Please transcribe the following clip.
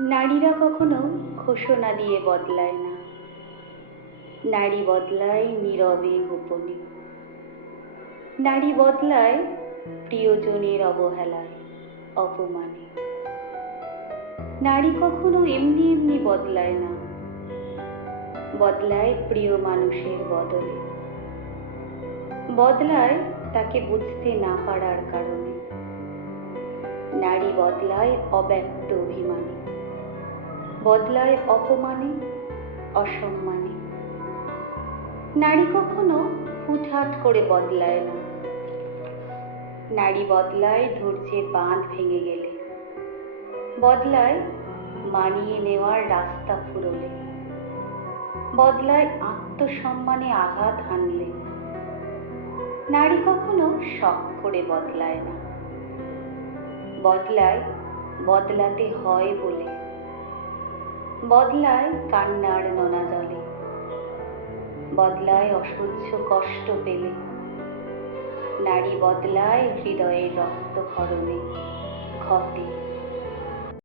নারীরা কখনো ঘোষণা দিয়ে বদলায় না। নারী বদলায় নীরবে গোপনে। নারী বদলায় প্রিয়জনের অবহেলায়, অপমানে। নারী কখনো এমনি এমনি বদলায় না। বদলায় প্রিয় মানুষের বদলে। বদলায় তাকে বুঝতে না পারার কারণে। নারী বদলায় অব্যক্ত অভিমানে। বদলায় অপমানে, অসম্মানে। নারী কখনো হুটহাট করে বদলায় না। নারী বদলায় ধৈর্যের বাঁধ ভেঙে গেলে। বদলায় মানিয়ে নেওয়ার রাস্তা ফুরলে। বদলায় আত্মসম্মানে আঘাত হানলে। নারী কখনো শখ করে বদলায় না। বদলায় বদলাতে হয় বলে। বদলায় কান্নার নোনা জলে। বদলায় অসহ্য কষ্ট পেলে। নারী বদলায় হৃদয়ের রক্তক্ষরণে ক্ষতে।